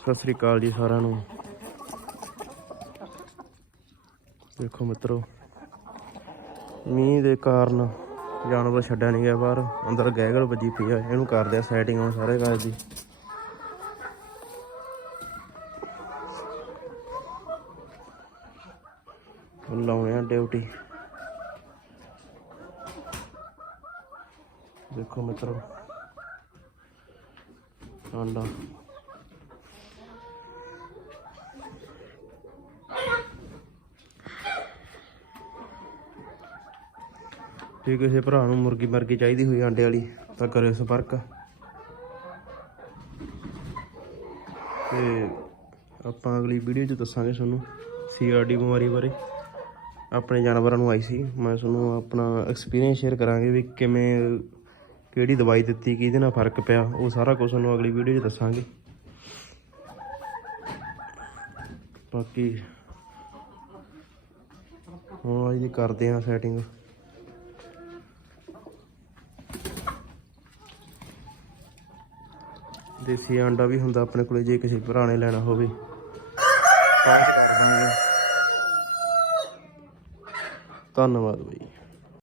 ਸਤਿ ਸ੍ਰੀ ਅਕਾਲ ਜੀ ਸਾਰਿਆਂ ਨੂੰ। ਦੇਖੋ ਮਿੱਤਰੋ, ਮੀਂਹ ਦੇ ਕਾਰਨ ਜਾਨਵਰ ਛੱਡਿਆ ਨਹੀਂ ਗਿਆ ਬਾਹਰ, ਅੰਦਰ ਗੈਗਲ ਵੱਜੀ ਪਈ ਆ, ਇਹਨੂੰ ਕਰਦੇ ਆ ਸੈਟਿੰਗ ਹੁਣ ਸਾਰੇ ਕਾਜ ਦੀ। ਲਾਉਣੇ ਆ ਡਿਊਟੀ ਦੇਖੋ ਮਿੱਤਰੋ, ਆਂਡਾ। ਜੇ ਕਿਸੇ ਭਰਾ ਨੂੰ ਮੁਰਗੀ ਮਰਗੀ ਚਾਹੀਦੀ ਹੋਈ ਆਂਡੇ ਵਾਲੀ, ਤਾਂ ਕਰਿਓ ਸੰਪਰਕ। ਤੇ ਆਪਾਂ ਅਗਲੀ ਵੀਡੀਓ 'ਚ ਦੱਸਾਂਗੇ ਤੁਹਾਨੂੰ ਸੀਆਰਡੀ ਬਿਮਾਰੀ ਬਾਰੇ। ਆਪਣੇ ਜਾਨਵਰਾਂ ਨੂੰ ਆਈ ਸੀ। ਮੈਂ ਤੁਹਾਨੂੰ ਆਪਣਾ ਐਕਸਪੀਰੀਅੰਸ ਸ਼ੇਅਰ ਕਰਾਂਗੇ ਵੀ ਕਿਵੇਂ, ਕਿਹੜੀ ਦਵਾਈ ਦਿੱਤੀ, ਕਿਹਦੇ ਨਾਲ ਫ਼ਰਕ ਪਿਆ, ਉਹ ਸਾਰਾ ਕੁਝ ਤੁਹਾਨੂੰ ਅਗਲੀ ਵੀਡੀਓ 'ਚ ਦੱਸਾਂਗੇ। ਬਾਕੀ ਹੁਣ ਅੱਜ ਦੀ ਕਰਦੇ ਹਾਂ ਸੈਟਿੰਗ ਦੇਸੀ ਆਂਡਾ ਵੀ ਹੁੰਦਾ ਆਪਣੇ ਕੋਲੇ ਜੇ ਕਿਸੇ ਭਰਾ ਨੇ ਲੈਣਾ ਹੋਵੇ। ਧੰਨਵਾਦ ਬਈ।